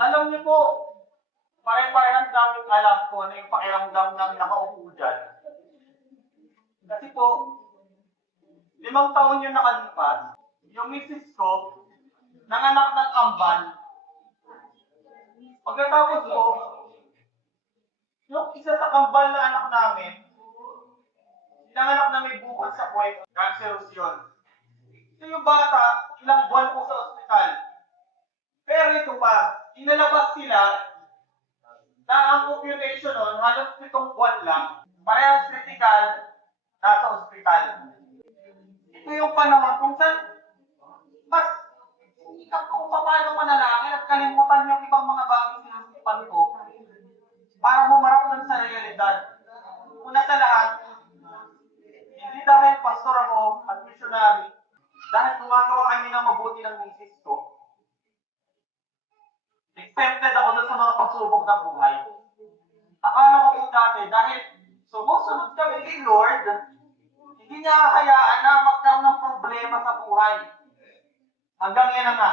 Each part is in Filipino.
Alam niyo po, pare-parehas namin alam kung ano yung pakiramdam ng nakaupo dyan. Kasi po, 5 taon yung nakalipas, yung misis ko, nanganak ng kambal. Pagkatapos po, yung isa sa kambal na anak namin, nanganak na may bukol sa puwet, cancerous yun. So yung bata, ilang buwan po sa ospital. Pero ito pa, inalabas sila na ang computation nun, halos 7 buwan lang, parehas critical, nasa ospital. Ito yung panahon kung saan mas sikap kung paano manalangin at kalimutan yung ibang mga bagay sinusipan ko para humarap dun sa realidad. Una sa lahat, hindi dahil pastor ako at missionary, dahil gumagawa kami ng mabuti ng misis ko, exempted ako dun sa mga pagsubok ng buhay. Akala ko po dati, dahil sumusunod kami kay Lord, hindi niya hayaan na magkaroon ng problema sa buhay. Hanggang yan na nga.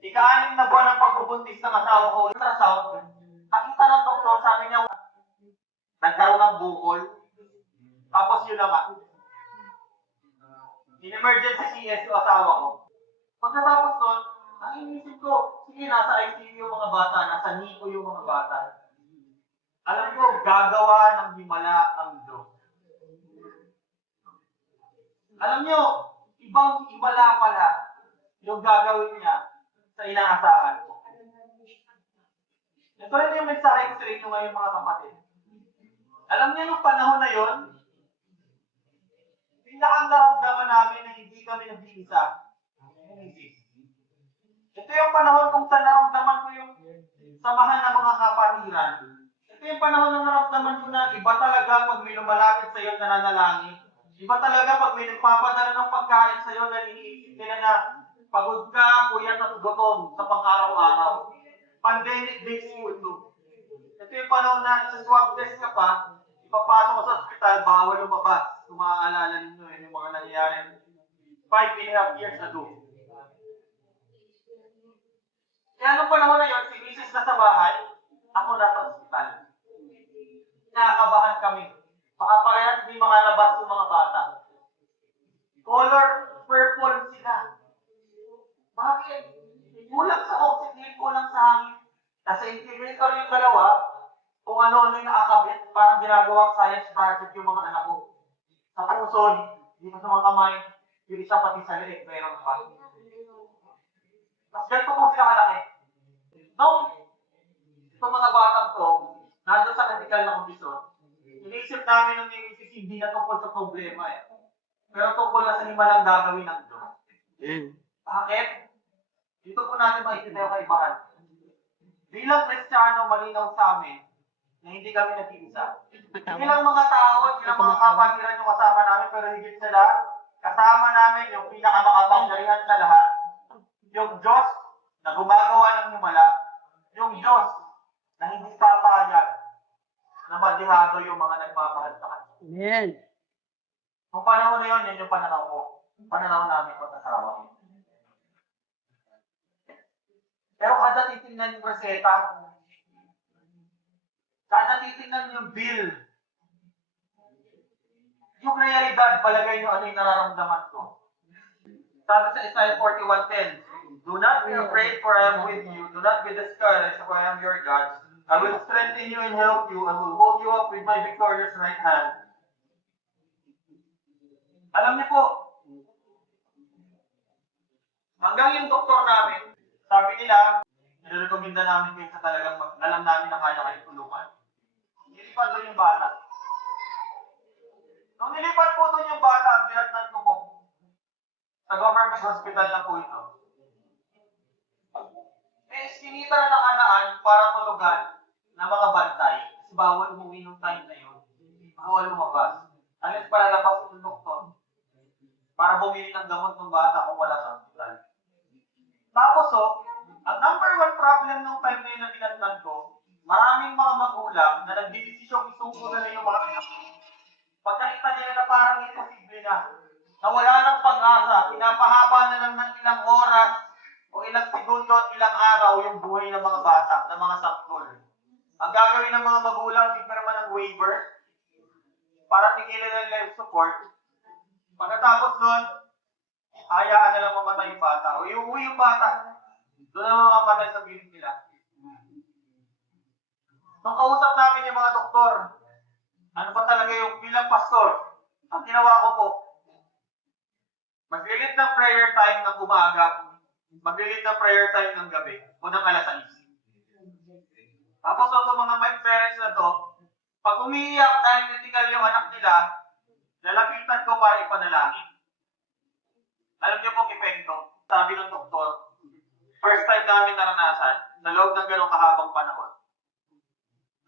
Ika-6 na buwan ng pagbubuntis ng asawa ko, ultrasound, nakita ng doktor, sabi niya, nagkaroon ng bukol. Tapos yun na nga. In-emergency CS yung asawa ko. Pagkatapos nun, ang inisip ko, sige, nasa ICU yung mga bata, nasa NICU yung mga bata. Alam ko, gagawa ng himala ang Diyos. Alam nyo, ibang himala pala yung gagawin niya sa inaasahan ko. Ito rin yung mensahe ko sa inyo ngayon mga kapatid. Alam niyo yung panahon na yon, pinakaramdaman namin na hindi kami nag-iisa. Ito yung panahon kung saan naramdaman ko yung samahan ng mga kapatiran. Ito yung panahon na naramdaman ko na iba talaga pag may lumalapit sa iyo na nanalangin. Iba talaga pag may nagpapadala ng pagkain sa iyo na iniisip nila na pagod ka, puyat at gutom sa pang-araw-araw. Pandemic days po ito. Ito yung panahon na sa swab test ka pa, ipapasok ko sa ospital, bawal lumabas. Kung maaalala ninyo yung mga nangyayari 5.5 years ago. Kaya nung panahon na yun, si Mrs. na sa bahay, ako nasa ospital. Nakakabahan kami. Baka parehas di makalabas yung mga bata. Color purple sila. Bakit? Kulang sa oxygen, kulang sa hangin. Nasa incubator yung dalawa, kung ano-ano yung nakakabit, parang ginagawang science project yung mga anak ko. Sa puso, dito sa mga kamay, yung isa pati sa leeg, meron pa. Mas ganito kung sila kalaki. Nung itong mga batang to, nandun sa critical na kondisyon, inisip namin nung hindi na tungkol sa problema eh. Pero tungkol na sa himalang gagawin ng Diyos. Bakit? Dito po natin makikita yung kaibahan. Bilang Kristiyano, malinaw sa amin na hindi kami nag-iisa. Bilang mga tao, bilang mga kapatiran yung kasama namin, pero higit sa lahat, kasama namin yung pinakamakapangyarihan sa lahat, yung Diyos na gumagawa ng himala, yung Diyos na hindi papayag na madihado yung mga nagmamahal sa Kanya. Amen. Nung panahon na yun, yan yung pananaw ko. Pananaw namin ko sa asawa ko. Pero kada titingnan yung reseta, kada titingnan yung bill, yung realidad, palagay nyo ano yung nararamdaman ko. Sabi sa Isaiah 41:10, do not be afraid, for I am with you. Do not be discouraged, for I am your God. I will strengthen you and help you. I will hold you up with my victorious right hand. Alam niyo po, hanggang yung doktor namin, sabi nila, nirekomenda namin kayo sa talagang alam namin na kaya kayo tulungan. Nilipat doon yung bata. Nung nilipat po doon yung bata, ang binatnan ko po, sa government hospital na po ito. May iskinita na nakanaan para tulugan ng mga bantay. Kasi bawal umuwi nung time na yun. Bawal lumabas. Unless palalabas yung doktor para bumili ng gamot ng bata kung wala sa hospital. Tapos ang number one problem nung time na yun na binatnan ko, maraming mga magulang na nagdidesisyong isuko na yung mga anak. Pagkakita nila na parang imposible na wala ng pag-asa, pinapahaba na lang ng ilang oras o ilang pagdundot ilang araw yung buhay ng mga bata, ng mga sanggol. Ang gagawin ng mga magulang, ipirma ng waiver para tigilan ng life support. Pagkatapos nun, hayaan na lang mamatay yung bata. O iuwi yung bata. Doon na mamamatay sa piling nila. Nung kausap namin yung mga doktor, ano ba talaga yung bilang pastor? Ang ginawa ko po, mag-lead ng prayer time ng umaga, mag-lead ng prayer time ng gabi, unang alas 6. Tapos itong mga my parents na to, pag umiiyak dahil critical yung anak nila, lalapitan ko para ipanalangin. Alam niyo pong epekto, sabi ng doktor, first time namin naranasan, sa loob ng ganong kahabang panahon,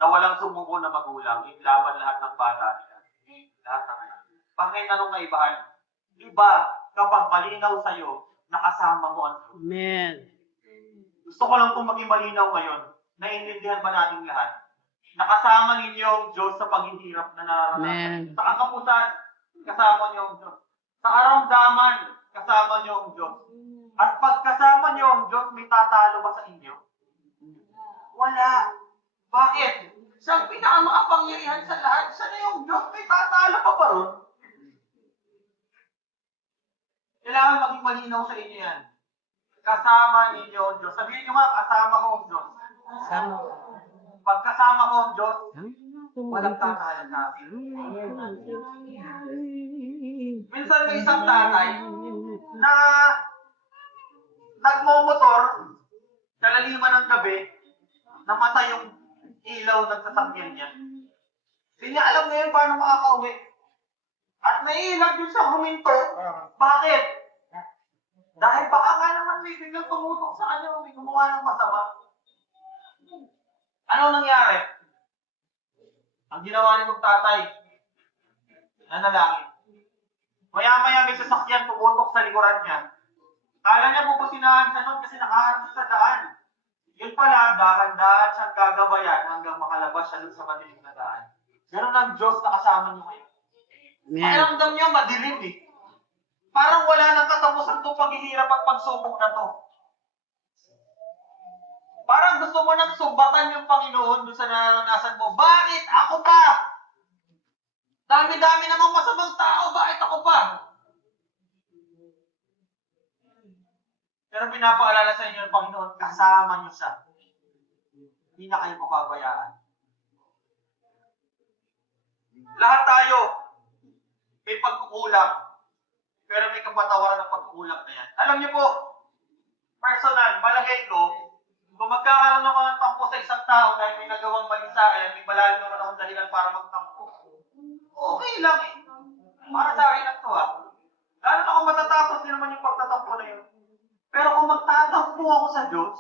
na walang sumuko na magulang, laban lahat ng bata nila. Lahat ng anak. Bakit anong kaibahan? Iba kapag malinaw sa'yo, nakasama mo ang Diyos. Amen. Gusto ko lang pong maging malinaw ngayon. Naiintindihan ba natin lahat? Nakasama ninyo ang Diyos sa paghihirap na nararanasan. Amen. Sa kakapusan, kasama niyo ang Diyos. Sa karamdaman, kasama niyo ang Diyos. At pag kasama niyo ang Diyos, may tatalo ba sa inyo? Wala. Bakit? Siya ang pinakamakapangyarihan sa lahat. Siya na yung Diyos, may tatalo pa ba ron? Kailangan maging malinaw sa inyo yan. Kasama ninyo ang Diyos. Sabihin nyo nga, kasama ko ang Diyos. Sama. Pag kasama ko ang Diyos, walang tatahalan sa akin. Minsan may isang tatay na nagmomotor, kalaliman ng gabi, namatay yung ilaw ng sasakyan niya. Hindi niya alam ngayon paano makakauwi. At naiilag din siya huminto. Bakit? Dahil baka nga naman may biglang tumutok sa kanya, may gumawa ng masama. Ano nangyari? Ang ginawa nitong tatay, nanalangin. Maya-maya may sasakyan pumutok sa likuran niya. Kala niya pupusinahan siya nun kasi nakaharap siya sa daan. Yun pala, dahan-dahan siyang gagabayan hanggang makalabas siya dun sa madilim na daan. Ganun ang Diyos na kasama niyo ngayon. Amen. Pakiramdam niyo madilim eh. Parang wala nang katapusan itong paghihirap at pagsubok na to. Parang gusto mo nang sumbatan yung Panginoon doon sa naranasan mo. Bakit ako pa? Dami-dami namang masamang tao. Bakit ako pa? Pero pinapaalala sa inyo ng Panginoon, kasama niyo siya. Hindi na kayo mapabayaan. Lahat tayo may pagkukulang. Pero may kapatawaran ng pagkukulang na yan. Alam niyo po, personal, malagay ko, kung magkakaroon ako ng tampo sa isang tao dahil may nagawang mali sa akin, may malalim naman akong dahilan para magtampo. Okay lang eh. Para sa akin lang to ha. Lalo na kung matatapos din naman yung pagtatampo na yun. Pero kung magtatampo ako sa Diyos,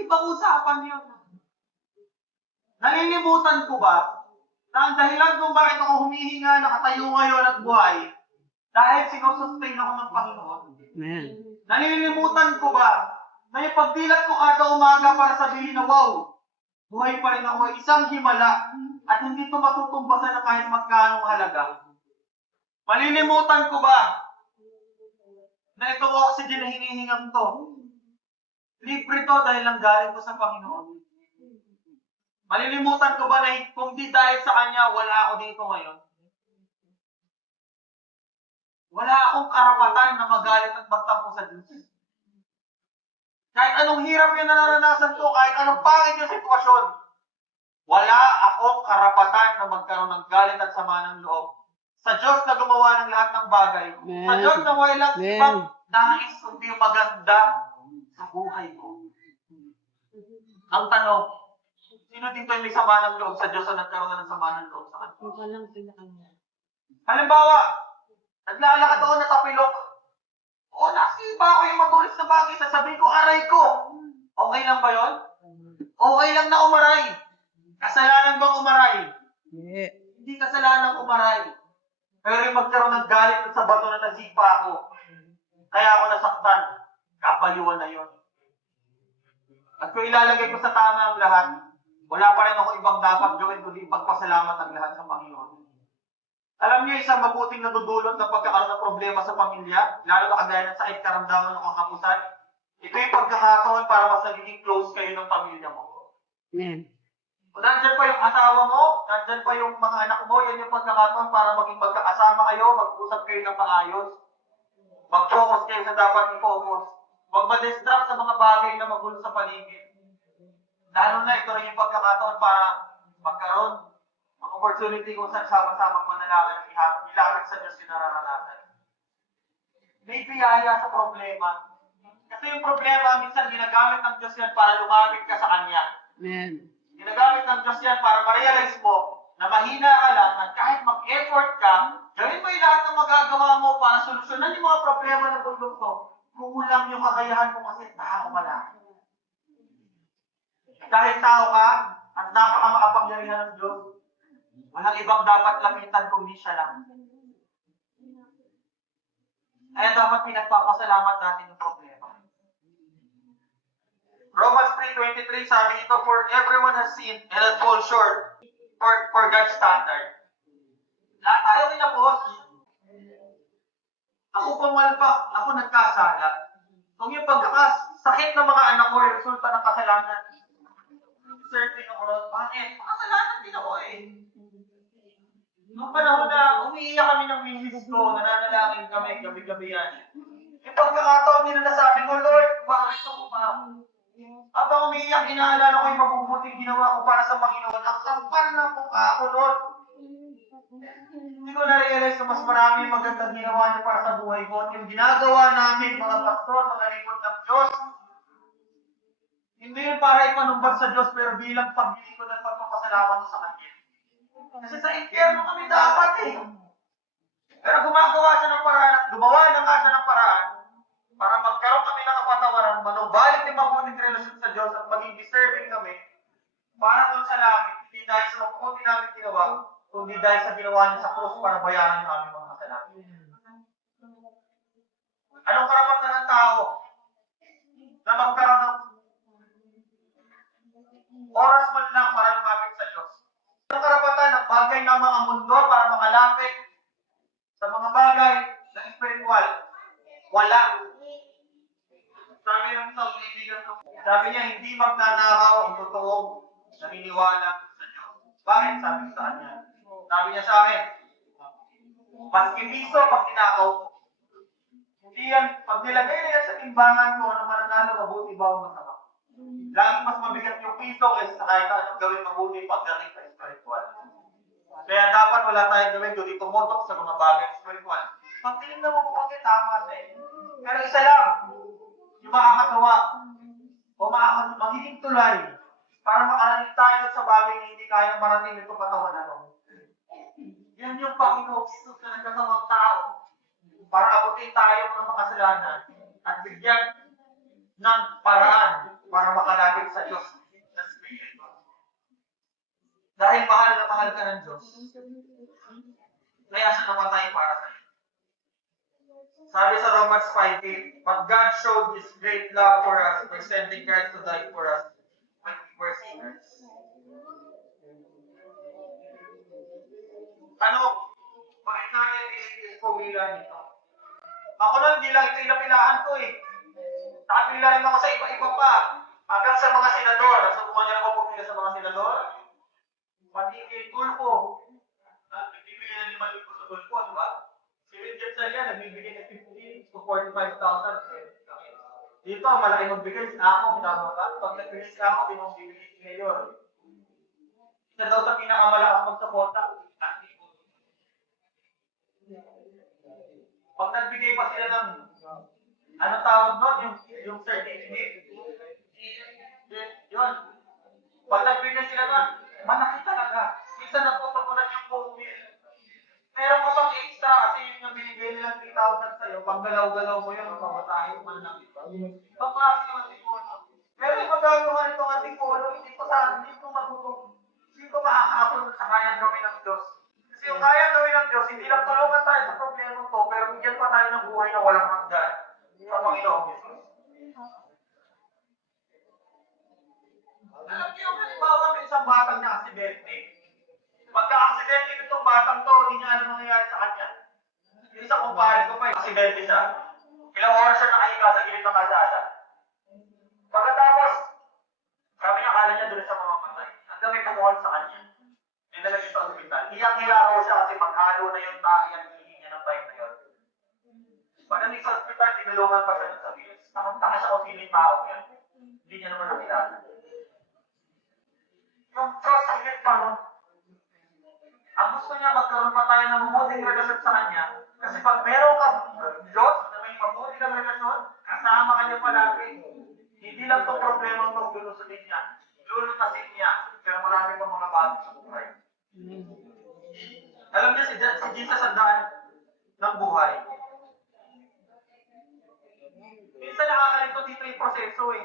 ibang usapan yun. Nalilimutan ko ba na ang dahilan kung bakit ako humihinga, nakatayo ngayon at buhay, dahil sinusustain ako ng Panginoon. Amen. Nalilimutan ko ba na yung pagdilat ko kada umaga para sabihin na wow, buhay pa rin ako, isang himala at hindi ito matutumbasan na kahit magkanong halaga. Malilimutan ko ba na itong oxygen na hinihingang to, libre to dahil lang galing ko sa Panginoon. Malilimutan ko ba na kung di dahil sa Kanya, wala ako dito ngayon? Wala akong karapatan na magalit at magtampo sa Diyos. Kahit anong hirap yung nararanasan ko, kahit anong pangit yung sitwasyon, wala akong karapatan na magkaroon ng galit at sama ng loob. Sa Diyos na gumawa ng lahat ng bagay. Amen. Sa Diyos na walang Amen. ibang nais kundi maganda sa buhay ko. Ang tanong, sino dito yung may sama ng loob sa Diyos o nagkaroon na ng sama ng loob sa Kanya? Halimbawa, naglalakad ako na tapilok. O nasiba ako yung matulis na bagay, sasabihin ko, aray ko. Okay lang ba yun? Okay lang na umaray. Kasalanan bang umaray? Yeah. Hindi kasalanan umaray. Pero yung magkaroon ng galit sa bato na nasipa ako, kaya ako nasaktan, kapaliwan na yun. At kung ilalagay ko sa tama ang lahat, wala pa rin ako ibang dapat gawin kundi ipagpasalamat ang lahat sa Panginoon. Alam niyo, isang mabuting nadudulot na pagkakaroon ng problema sa pamilya, lalo na kagaya ng sakit, karamdaman o kakapusan, ito yung pagkakataon para mas nagiging close kayo ng pamilya mo. Amen. Kung nandyan pa yung asawa mo, nandyan pa yung mga anak mo, yan yung pagkakataon para maging magkakasama kayo, mag-usap kayo ng maayos, mag-focus kayo sa dapat i-focus, huwag ma-distract sa mga bagay na magulo sa paligid. Lalo na ito rin yung pagkakataon para magkaroon ng opportunity kung saan sama-sama manalangin at ilapit sa Diyos yung nararanasan. May biyaya sa problema. Kasi yung problema, minsan ginagamit ng Diyos yan para lumapit ka sa Kanya. Amen. Ginagamit ng Diyos yan para ma-realize mo na mahina ka lang at kahit mag-effort ka, gawin mo yung lahat ng magagawa mo para solusyonan yung mga problema ng mundo mo. Kulang yung kakayahan mo kasi tao ka lang. Dahil tao ka at napakamakapangyarihan ng Diyos, walang ibang dapat lapitan kundi siya lang. Kaya dapat pinagpapasalamat natin yung problema. Romans 3:23 sabi ito, for everyone has sinned and has fallen short for God's standard. Lahat tayo kinapos. Ako pumalpak, ako nagkasala. Kung yung pagkakasakit ng mga anak ko ay resulta ng kasalanan, certain ako ron, bakit? Kasalanan din ako eh. Noong panahon na umiiyak kami ng misis ko, nananalangin kami, gabi-gabi yan. Yung pagkakataon nila na sabi ko, Lord, bakit ako pa? Habang umiiyak, inaalala ko yung mabubuting ginawa ko para sa Panginoon. Ang kapal na mukha ako, Lord. Hindi ko na-realize na mas marami yung magandang ginawa niya para sa buhay ko. At yung ginagawa namin, mga pastor, mga lingkod ng Diyos, hindi yun para ipanumbag sa Diyos, pero bilang pagbili ko ng pagpapasalamat sa Kanya. Kasi sa impyerno kami dapat eh. Pero gumagawa siya ng paraan at gumawa na nga siya ng paraan para magkaroon kami ng kapatawaran, manumbalik yung mabuting relasyon sa Diyos at maging deserving kami para doon sa langit, hindi dahil sa mabuti namin ginawa, kundi dahil sa ginawa niya sa krus para bayaran yung aming mga kasalanan. Anong karapatan ng tao na magkaroon ng oras man lang para lumapit sa Diyos? Anong karapatan ng bagay ng mga mundo para makalapit sa mga bagay na spiritual? Wala. Sabi ng isang kaibigan ko, sabi niya, hindi magnanakaw ang totoong naniniwala sa Diyos. Bakit? Sabi ko sa kanya. Sabi niya sa akin, maski piso pag tinakaw ko. Hindi yan, pag nilagay na yan sa timbangan ko na mananalo, mabuti ba o masama? Laging mas mabigat yung piso kaysa kahit anong gawin mabuti pagdating sa spiritual. Kaya dapat wala tayong gawin kundi tumutok sa mga bagay spiritual. Pag tinignan mo po tama na eh. Pero isa lang, yung makakatawa o magiging tulay para makarating tayo sa bagay na hindi kayang marating ito katawan na ito. Yan yung Panginoong Jesus na nagkatawang tao para abutin tayo ng makasalanan at bigyan ng paraan para makalapit sa Diyos sa Espiritu. Dahil mahal na mahal ka ng Diyos, kaya siya namatay para sa iyo. Sabi sa Romans 5:8, but God showed His great love for us by sending Christ to die for us when we were sinners. Ano? Bakit natin pumila nito? Ako lang, hindi lang ito inapilaan ko eh. Nakapila rin ako sa iba-iba pa. Hanggang sa mga senador. Nasubukan niya ako pumila sa mga senador. Patigil tulpo. Nagbibigay na 5,000 sa tulpo, di ba? Si Richard Salya, nagbibigay ng 50 to 45,000. Dito, malaki magbigay. Ako, tama ka? Pag nag-release ka ako, binibigay si Mayor. Isa daw sa pinakamalakas magsuporta. Pag nagbigay pa sila ng, ano tawag nun? Yung certificate. Yun. Pag nagbigay sila nun, malaki talaga. Minsan natutupunan yung COVID. Meron ka bang extra kasi yun yung binibigay nilang 3,000 sa'yo. Pag galaw-galaw mo yun, pamatahin mo lang ito. Papasok yung antipolo. Pero yung magagawa nitong antipolo, hindi ko matutong. Hindi ko makakapulot sa kayang gawin ng Diyos. Kasi yung kayang gawin ng Diyos, hindi lang tulungan tayo sa problema ko, pero bigyan pa tayo ng buhay na walang hanggan. Sa Panginoong Jesus. Alam niyo, halimbawa may isang batang na aksidente. Pagka-aksidente nitong batang to, hindi niya alam nangyayari sa kanya. Yung isa kumpare ko pa, aksidente siya. Ilang oras siya nakahiga sa gilid ng kalsada. Pagkatapos, sabi niya, akala niya doon siya mamamatay. Hanggang may tumuhol sa kanya. Dinala niya sa ospital. Iyang-iya raw siya kasi maghalo na yung tayo niya ng time na yun. Pagdating sa ospital, tinulungan pa siya ng sabihin. Takot-taka siya kung sino yung tao niya. Hindi niya naman nakilala. Yung trust, sakit pa, no? Ang gusto niya, magkaroon pa tayo ng mabuting relasyon sa kanya. Kasi pag meron ka, Diyos, na may mabuting kang relasyon, kasama ka niya palagi. Hindi lang itong problema ang maglulusutin niya. Lulutasin niya. Pero marami pang mga bago sa buhay. Alam niya, si Jesus ang daan ng buhay. Minsan nakakalito dito yung proseso eh.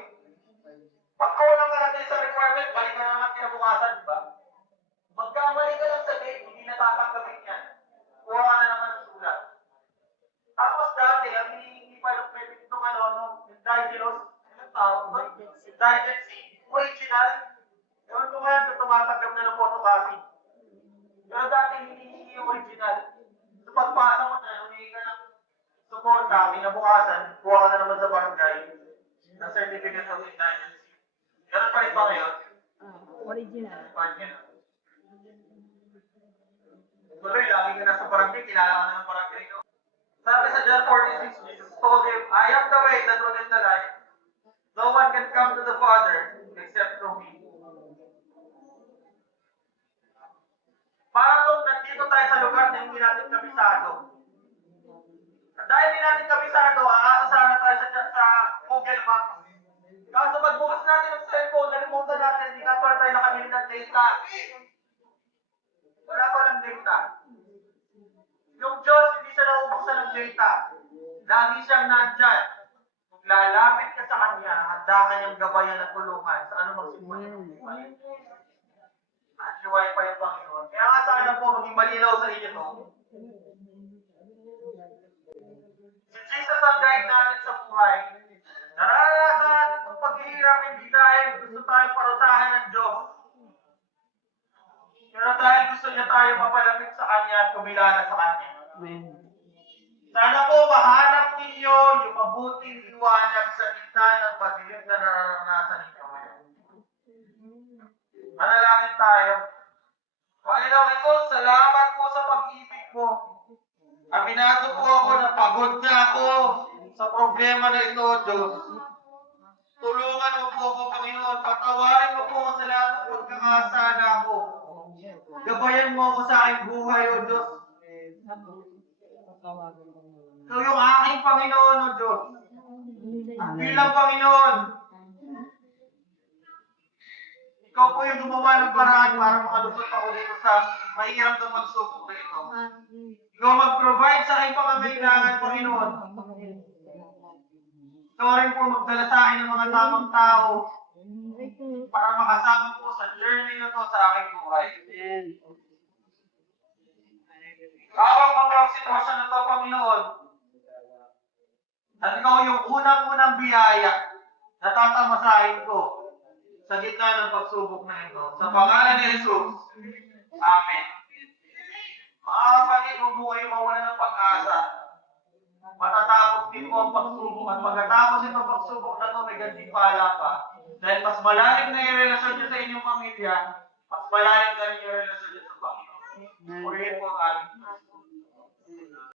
Pag kulang ka natin sa requirement, balik ka naman kinabukasan, di ba? Magkamali ka lang sa date, hindi natatanggapin yan. Kuha ka na naman ng sulat. Tapos dati, ang hinihingi pa ng pwede itong yung Digelos, anong tawag ba? Digency, original. Ewan ko ngayon kung tumatanggap na ng photocopy. Pero dati hinihingi yung original. So pagpasa mo na, humingi ka ng suporta, kinabukasan, kuha ka na naman sa barangay ng certificate of indigency. Ganun pa rin ba ngayon? Original. Tuloy, lagi ka na sa barangay, kilala ka na ng barangay, no? Sabi sa John 46, Jesus told him, I am the way, the truth, and the life. No one can come to the Father except through me. Parang nung nandito tayo sa lugar na hindi natin kabisado. At dahil hindi natin kabisado, aasa sana tayo sa Google Maps. Kaso pagbukas natin ang cellphone, nalimutan natin, hindi na pala tayo nakamili ng data. Wala pa lang data. Yung Diyos, hindi siya naubuksan ng data. Lagi siyang nandyan. Kung lalapit ka sa Kanya, handa ka niyang gabayan at tulungan sa anumang sitwasyon ng buhay. At liway pa yung Panginoon. Kaya nga sana po maging malinaw sa inyo to. Si Jesus ang guide natin sa buhay. Nararanasan natin itong paghihirap hindi dahil gusto tayong parutahan ng Diyos. Pero dahil gusto niya tayo mapalapit sa Kanya at kumilala sa Kanya. Amen. Sana po mahanap ninyo yung mabuting liwanag sa gitna ng pagdilim na nararanasan ninyo ngayon. Manalangin tayo. Panginoon ko, salamat po sa pag-ibig mo. Aminado po ako na pagod na ako sa problema na ito, Diyos. Tulungan mo po ako, Panginoon. Patawarin mo po ako sa lahat ng pagkakasala ko. Gabayan mo ako sa aking buhay, O Diyos. Ikaw yung aking Panginoon, O Diyos. At bilang Panginoon, ikaw po yung gumawa ng paraan para makalusot ako dito sa mahirap na pagsubok na ito. Ikaw mag-provide sa aking pangangailangan, Panginoon. Ikaw rin po magdala sa akin ng mga tamang tao para makasama po sa journey na to sa aking buhay. Hawak mo ang sitwasyon na to, Panginoon. At ikaw yung unang-unang biyaya na tatamasahin ko sa gitna ng pagsubok na ito. Sa pangalan ni Jesus. Amen. Mga kapatid, huwag mo kayo mawala ng pag-asa. Matatapos din po ang pagsubok at pagkatapos itong pagsubok na ito, may gantimpala pa. Dahil mas malalim na yung relasyon niyo sa inyong pamilya, mas malalim na yung relasyon niyo sa Panginoon. Purihin po ang aming